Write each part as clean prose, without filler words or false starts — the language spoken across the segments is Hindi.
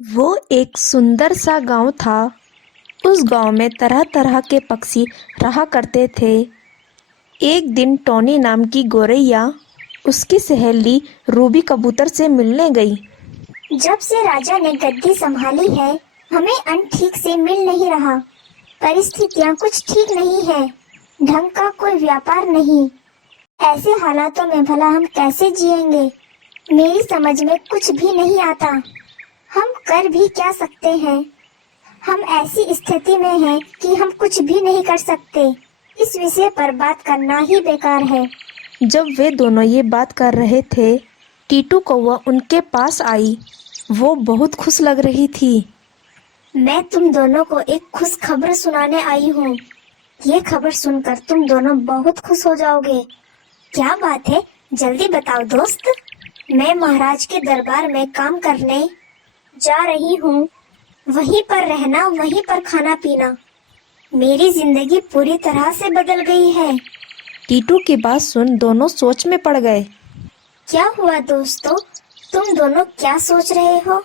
वो एक सुंदर सा गांव था। उस गांव में तरह तरह के पक्षी रहा करते थे। एक दिन टॉनी नाम की गोरैया उसकी सहेली रूबी कबूतर से मिलने गई। जब से राजा ने गद्दी संभाली है, हमें अन्न ठीक से मिल नहीं रहा। परिस्थितियां कुछ ठीक नहीं है। ढंग का कोई व्यापार नहीं। ऐसे हालातों में भला हम कैसे जिएंगे? मेरी समझ में कुछ भी नहीं आता। हम कर भी क्या सकते हैं? हम ऐसी स्थिति में हैं कि हम कुछ भी नहीं कर सकते। इस विषय पर बात करना ही बेकार है। जब वे दोनों ये बात कर रहे थे, टीटू कौवा उनके पास आई। वो बहुत खुश लग रही थी। मैं तुम दोनों को एक खुश खबर सुनाने आई हूँ। ये खबर सुनकर तुम दोनों बहुत खुश हो जाओगे। क्या बात है, जल्दी बताओ दोस्त। मैं महाराज के दरबार में काम करने जा रही हूँ। वहीं पर रहना, वहीं पर खाना पीना। मेरी जिंदगी पूरी तरह से बदल गई है। टीटू की बात सुन दोनों सोच में पड़ गए। क्या हुआ दोस्तों? तुम दोनों क्या सोच रहे हो?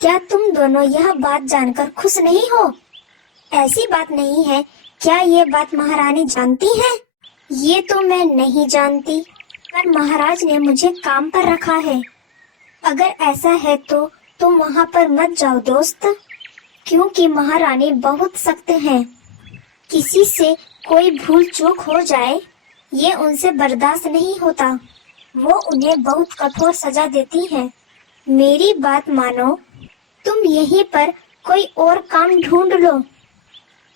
क्या तुम दोनों यह बात जानकर खुश नहीं हो? ऐसी बात नहीं है। क्या ये बात महारानी जानती है? ये तो मैं नहीं जानती, पर महाराज ने मुझे काम पर रखा है। अगर ऐसा है तो तुम वहाँ पर मत जाओ दोस्त, क्योंकि महारानी बहुत सख्त हैं। किसी से कोई भूल चूक हो जाए, ये उनसे बर्दाश्त नहीं होता। वो उन्हें बहुत कठोर सजा देती हैं। मेरी बात मानो, तुम यहीं पर कोई और काम ढूंढ लो।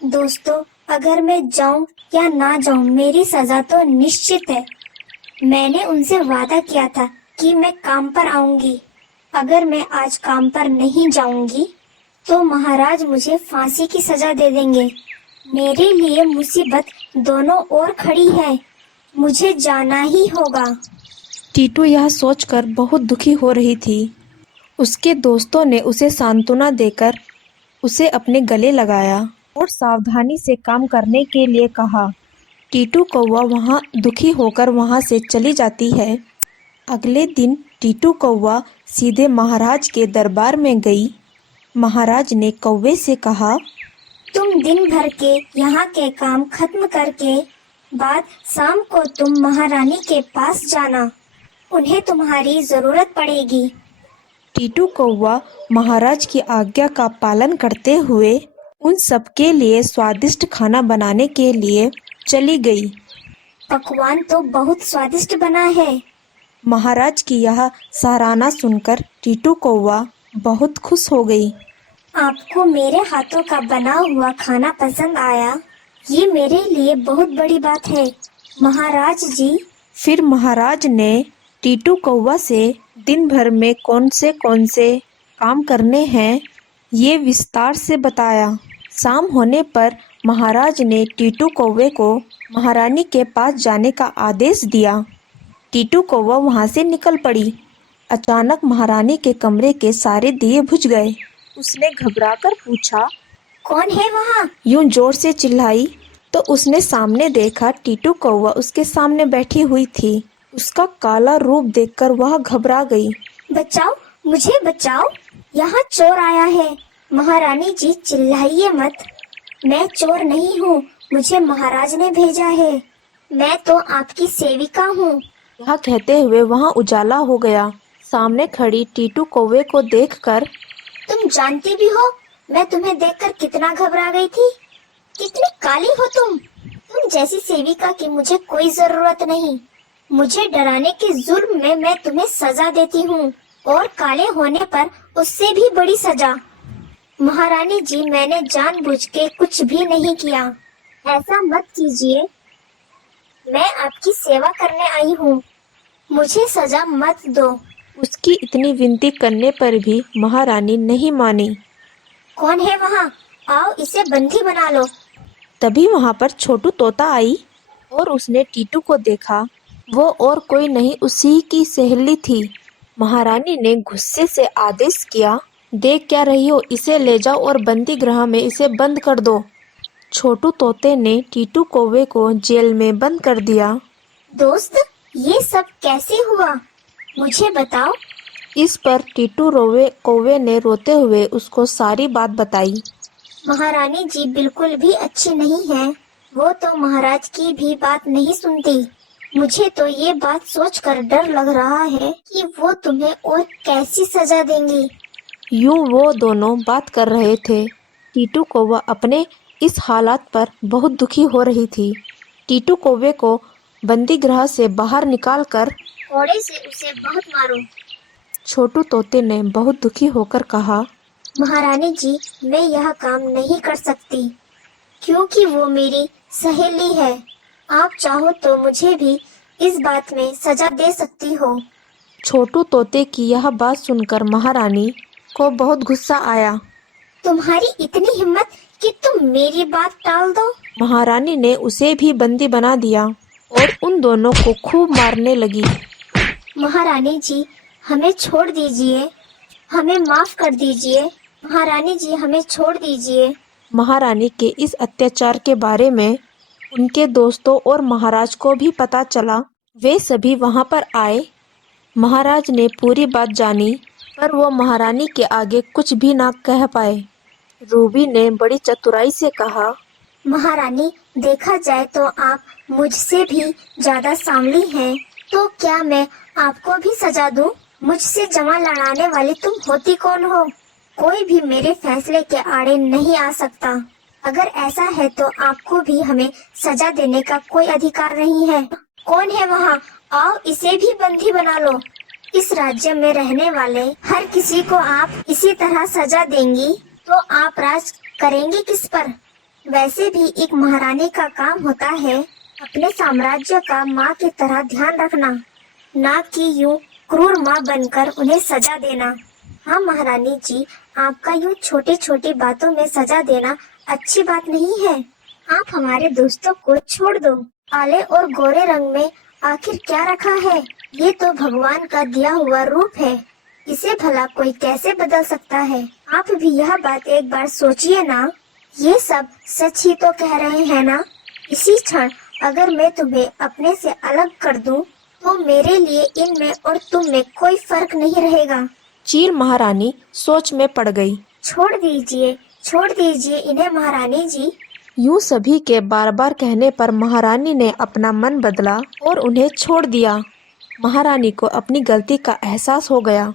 दोस्तों, अगर मैं जाऊं या ना जाऊं, मेरी सजा तो निश्चित है। मैंने उनसे वादा किया था कि मैं काम पर आऊंगी। अगर मैं आज काम पर नहीं जाऊंगी, तो महाराज मुझे फांसी की सजा दे देंगे। मेरे लिए मुसीबत दोनों ओर खड़ी है। मुझे जाना ही होगा। टीटू यह सोचकर बहुत दुखी हो रही थी। उसके दोस्तों ने उसे सांत्वना देकर उसे अपने गले लगाया और सावधानी से काम करने के लिए कहा। टीटू कौवा वहाँ दुखी होकर वहाँ से चली जाती है। अगले दिन टीटू कौवा सीधे महाराज के दरबार में गई। महाराज ने कौवे से कहा, तुम दिन भर के यहाँ के काम खत्म करके बाद शाम को तुम महारानी के पास जाना। उन्हें तुम्हारी जरूरत पड़ेगी। टीटू कौवा महाराज की आज्ञा का पालन करते हुए उन सबके लिए स्वादिष्ट खाना बनाने के लिए चली गई। पकवान तो बहुत स्वादिष्ट बना है। महाराज की यह सराहना सुनकर टीटू कौवा बहुत खुश हो गई। आपको मेरे हाथों का बना हुआ खाना पसंद आया? ये मेरे लिए बहुत बड़ी बात है, महाराज जी। फिर महाराज ने टीटू कौवा से दिन भर में कौन से काम करने हैं, ये विस्तार से बताया। शाम होने पर महाराज ने टीटू कौवे को महारानी के पास जाने का आदेश दिया। टीटू कौवा वहाँ से निकल पड़ी। अचानक महारानी के कमरे के सारे दिए बुझ गए। उसने घबराकर पूछा, कौन है वहाँ? यूं जोर से चिल्लाई तो उसने सामने देखा। टीटू कौवा उसके सामने बैठी हुई थी। उसका काला रूप देखकर वह घबरा गई। बचाओ, मुझे बचाओ, यहाँ चोर आया है। महारानी जी चिल्लाइए मत। मैं चोर नहीं हूँ, मुझे महाराज ने भेजा है। मैं तो आपकी सेविका हूँ। यह कहते हुए वहाँ उजाला हो गया। सामने खड़ी टीटू कौवे को देखकर, तुम जानती भी हो मैं तुम्हें देखकर कितना घबरा गई थी। कितनी काली हो तुम जैसी सेविका की मुझे कोई जरूरत नहीं। मुझे डराने के जुर्म में मैं तुम्हें सजा देती हूँ, और काले होने पर उससे भी बड़ी सजा। महारानी जी, मैंने जानबूझ के कुछ भी नहीं किया। ऐसा मत कीजिए। मैं आपकी सेवा करने आई हूँ। मुझे सजा मत दो। उसकी इतनी विनती करने पर भी महारानी नहीं मानी। कौन है वहाँ? आओ, इसे बंदी बना लो। तभी वहाँ पर छोटू तोता आई और उसने टीटू को देखा। वो और कोई नहीं, उसी की सहेली थी। महारानी ने गुस्से से आदेश किया, देख क्या रही हो, इसे ले जाओ और बंदी गृह में इसे बंद कर दो। छोटू तोते ने टीटू कौवे को जेल में बंद कर दिया। दोस्त, ये सब कैसे हुआ? मुझे बताओ। इस पर टीटू रोवे कौवे ने रोते हुए उसको सारी बात बताई। महारानी जी बिल्कुल भी अच्छी नहीं है। वो तो महाराज की भी बात नहीं सुनती। मुझे तो ये बात सोचकर डर लग रहा है कि वो तुम्हें और कैसी सजा देंगी। यूं वो दोनों बात कर रहे थे। टीटू कौवा अपने इस हालात पर बहुत दुखी हो रही थी। टीटू कौवे को बंदी गृह से बाहर निकालकर घोड़े से उसे बहुत मारो। छोटू तोते ने बहुत दुखी होकर कहा, महारानी जी, मैं यह काम नहीं कर सकती क्योंकि वो मेरी सहेली है। आप चाहो तो मुझे भी इस बात में सजा दे सकती हो। छोटू तोते की यह बात सुनकर महारानी को बहुत गुस्सा आया। तुम्हारी इतनी हिम्मत कि तुम मेरी बात टाल दो। महारानी ने उसे भी बंदी बना दिया और उन दोनों को खूब मारने लगी। महारानी जी, हमें छोड़ दीजिए, हमें माफ कर दीजिए। महारानी जी, हमें छोड़ दीजिए। महारानी के इस अत्याचार के बारे में उनके दोस्तों और महाराज को भी पता चला। वे सभी वहां पर आए। महाराज ने पूरी बात जानी, पर वो महारानी के आगे कुछ भी ना कह पाए। रूबी ने बड़ी चतुराई से कहा, महारानी, देखा जाए तो आप मुझसे भी ज्यादा सांवली हैं, तो क्या मैं आपको भी सजा दूं? मुझसे जमा लड़ाने वाली तुम होती कौन हो? कोई भी मेरे फैसले के आड़े नहीं आ सकता। अगर ऐसा है तो आपको भी हमें सजा देने का कोई अधिकार नहीं है। कौन है वहाँ? आओ, इसे भी बंदी बना लो। इस राज्य में रहने वाले हर किसी को आप इसी तरह सजा देंगी तो आप राज करेंगी किस पर? वैसे भी एक महारानी का काम होता है अपने साम्राज्य का माँ की तरह ध्यान रखना, ना कि यूं क्रूर माँ बनकर उन्हें सजा देना। हाँ महारानी जी, आपका यूं छोटी छोटी बातों में सजा देना अच्छी बात नहीं है। आप हमारे दोस्तों को छोड़ दो। काले और गोरे रंग में आखिर क्या रखा है? ये तो भगवान का दिया हुआ रूप है। इसे भला कोई कैसे बदल सकता है? आप भी यह बात एक बार सोचिए ना। ये सब सच ही तो कह रहे हैं ना? इसी क्षण अगर मैं तुम्हें अपने से अलग कर दूं, तो मेरे लिए इनमें और तुम में कोई फर्क नहीं रहेगा। चील महारानी सोच में पड़ गई। छोड़ दीजिए इन्हें महारानी जी। यूं सभी के बार बार कहने पर महारानी ने अपना मन बदला और उन्हें छोड़ दिया। महारानी को अपनी गलती का एहसास हो गया।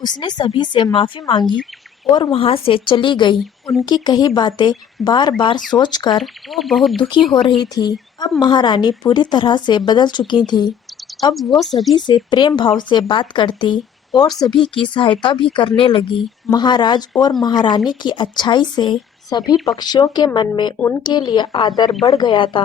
उसने सभी से माफी मांगी और वहां से चली गई। उनकी कही बातें बार बार सोचकर वो बहुत दुखी हो रही थी। अब महारानी पूरी तरह से बदल चुकी थी। अब वो सभी से प्रेम भाव से बात करती और सभी की सहायता भी करने लगी। महाराज और महारानी की अच्छाई से सभी पक्षियों के मन में उनके लिए आदर बढ़ गया था।